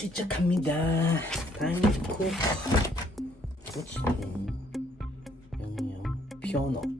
시작합니다. The 양념 편옥 편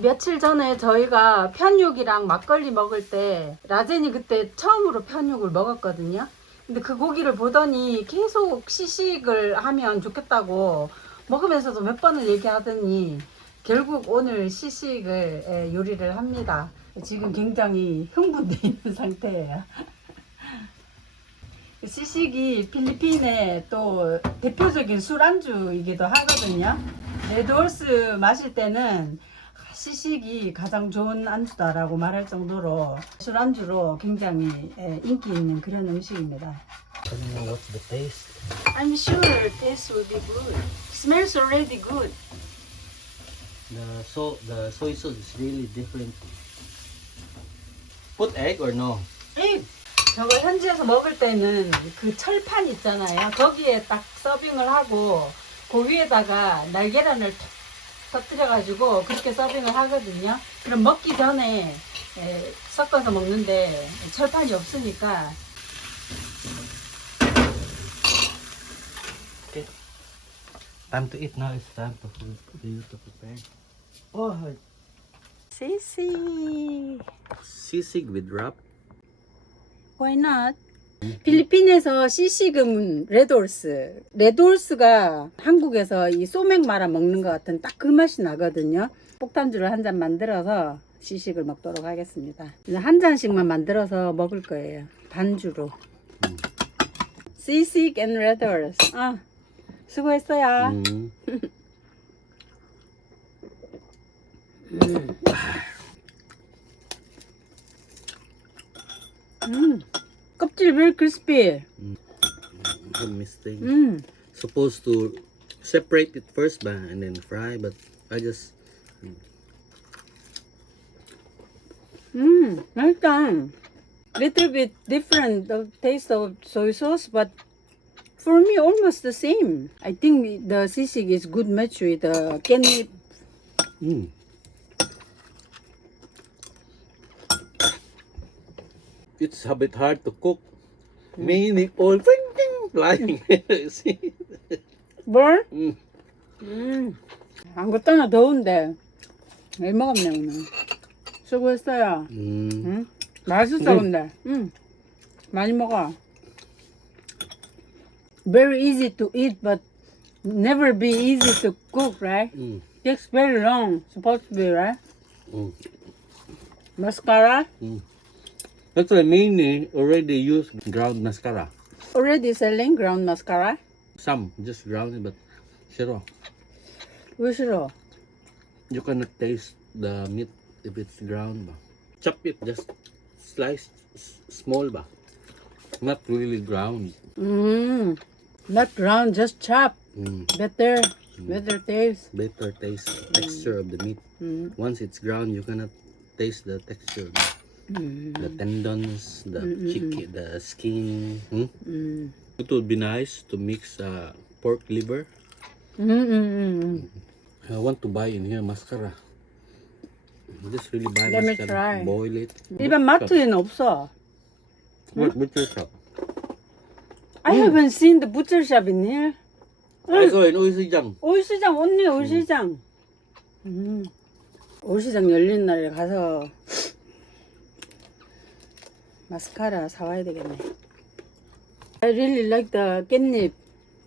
며칠 전에 저희가 편육이랑 막걸리 먹을 때 라젠이 그때 처음으로 편육을 먹었거든요. 근데 그 고기를 보더니 계속 시식을 하면 좋겠다고 먹으면서도 몇 번을 얘기하더니 결국 오늘 시식을 예, 요리를 합니다. 지금 굉장히 흥분되어 있는 상태예요. 시식이 필리핀의 또 대표적인 술안주이기도 하거든요. 레드홀스 마실 때는 시식이 가장 좋은 안주다라고 말할 정도로 술안주로 굉장히 예, 인기 있는 그런 음식입니다. I don't know what's the taste. I'm sure this will be good. Smells already good. The so the soy sauce is really different. Put egg or no? 이 저거 현지에서 먹을 때는 그 철판 있잖아요. 거기에 딱 서빙을 하고 그 위에다가 날계란을 톡 터뜨려가지고 그렇게 서빙을 하거든요. 그럼 먹기 전에 에, 섞어서 먹는데 철판이 없으니까 Okay. Time to eat now. It's time for food for you to prepare. Oh, 시시 sisig with wrap. Why not? 필리핀에서 시식은 레돌스. 레돌스가 한국에서 이 소맥 말아 먹는 것 같은 딱 그 맛이 나거든요. 폭탄주를 한 잔 만들어서 시식을 먹도록 하겠습니다. 한 잔씩만 만들어서 먹을 거예요. 반주로. 시식 앤 레돌스. 아, 수고했어요. Mm. 음, 껍질 very crispy. The mistake. 음, Supposed to separate it first ba and then fry, but I just 음, 맛있다. Little bit different the taste of soy sauce, but for me almost the same. I think the sisig is good match with the candy. mm. It's a bit hard to cook. Meaning all ping, ping, flying. See? 뭘? Mm. 음, 아무것도 하나 더운데 잘 먹었네 오늘. 수고했어요. Mm. 응? 맛있어 음. 근데. 응. 많이 먹어. Very easy to eat, but never be easy to cook, right? Mm. Takes very long. Supposed to be, right? Mm. Mascara Actually, many already use ground mascara. Already selling ground mascara? Some, just ground, but zero. Which zero? You cannot taste the meat if it's ground ba. Chop it, just slice small ba. Not really ground. Mm, not ground, just chop. Mm. Better. Mm. Better taste. Better taste, texture mm. of the meat. Mm. Once it's ground, you cannot taste the texture. 음, The tendons, the chicken, the skin. Hmm? 음, It would be nice to mix uh, pork liver. 음, 음, 음. I want to buy in here mascara. Just really buy Let me mascara. try. Boil it. 일반 마트에는 없어. What butcher shop? I haven't seen the butcher shop in here. I saw in Uisijang. 오일시장 언니 오일시장. 음. 오일시장 열린 날에 가서 마스카라 사와야 되겠네. I really like the 깻잎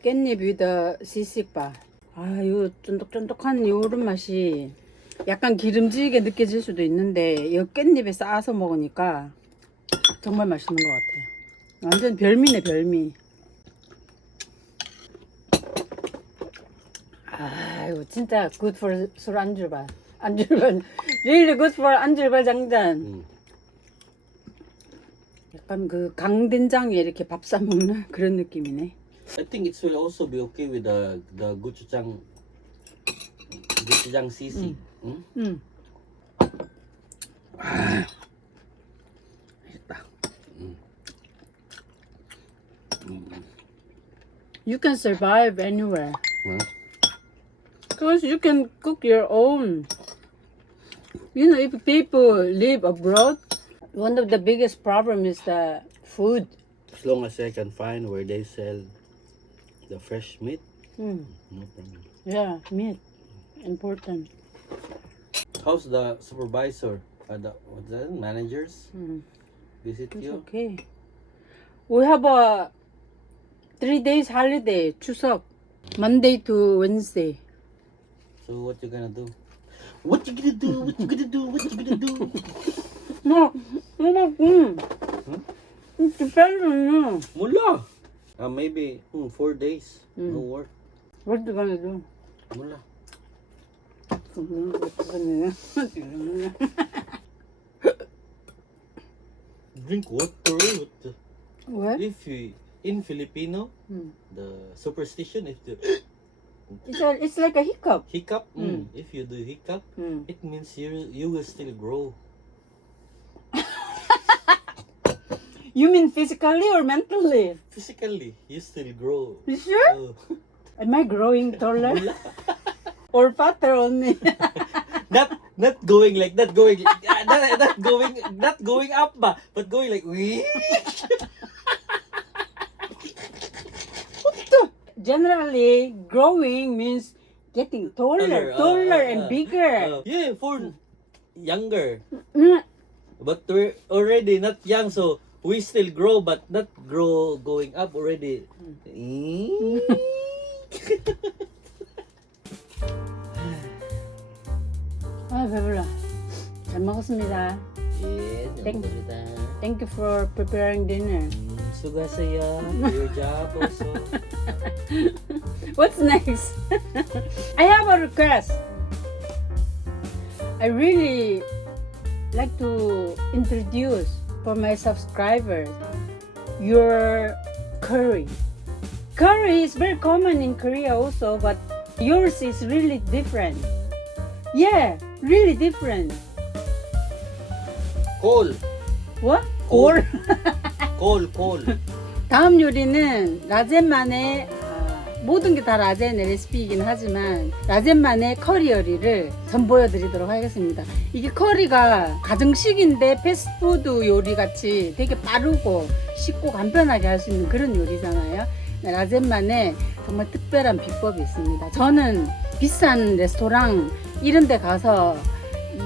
깻잎 with the 시식 바. 아, 요 쫀득쫀득한 요런 맛이 약간 기름지게 느껴질 수도 있는데 이 깻잎에 싸서 먹으니까 정말 맛있는 것 같아요. 완전 별미네 별미. 아이고 진짜 good for 술 안주반 안주반 really good for 안주반 장잔 Mm. 약간 그 강된장에 이렇게 밥 싸 먹는 그런 느낌이네 I think it will also be okay with the the gochujang gochujang sisig. Hmm? 음. 맛있다. 음. you can survive anywhere 어? because you can cook your own you know if people live abroad one of the biggest problem is the food As long as I can find where they sell the fresh meat, mm. no problem. yeah meat important How's the supervisor? Uh, the what's that? Managers mm. visit It's you? okay. We have a three days holiday, 추석, Monday to Wednesday. So what you gonna do? What you gonna do? What you gonna do? What you gonna do? No, no, mm. It depends on you. Mula. Uh, maybe hmm, four days. No work. What you gonna do? Mula. Drink water. What the- what? If you in Filipino, Mm. the superstition if the It's, a, it's like a hiccup. hiccup, mm, if you do hiccup, Mm. it means you you will still grow. You mean physically or mentally? Physically, you still grow. You sure? Oh. Am I growing taller or fatter only? not not going like not going uh, not, not going not going up ba, but going like wee. Generally, growing means getting taller, Taller, uh, taller uh, and uh, bigger. Uh, yeah, for younger, Mm. but we're already not young, so we still grow, but not grow going up already. 아 배불러. 잘 먹었습니다. Yeah, Thank- maganda. Thank you for preparing dinner. Mm, Sugasaya for your job also. What's next? I have a request. I really like to introduce for my subscribers your curry. Curry is very common in Korea also, but yours is really different. Yeah, really different. Call, What? Cool. Or call, call. 다음 요리는 라젠만의 아, 모든 게 다 라젠의 레시피이긴 하지만 라젠만의 커리 요리를 전 보여드리도록 하겠습니다. 이게 커리가 가정식인데 패스트푸드 요리 같이 되게 빠르고 쉽고 간편하게 할 수 있는 그런 요리잖아요. 라젠만의 정말 특별한 비법이 있습니다. 저는 비싼 레스토랑 이런 데 가서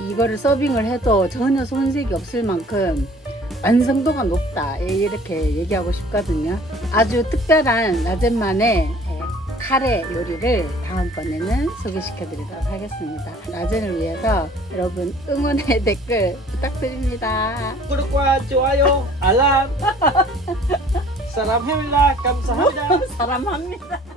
이거를 서빙을 해도 전혀 손색이 없을 만큼 완성도가 높다 이렇게 얘기하고 싶거든요 아주 특별한 라젠만의 카레 요리를 다음번에는 소개시켜 드리도록 하겠습니다 라젠을 위해서 여러분 응원의 댓글 부탁드립니다 구독과 좋아요, 알람. 사람합니다. 감사합니다. 사랑합니다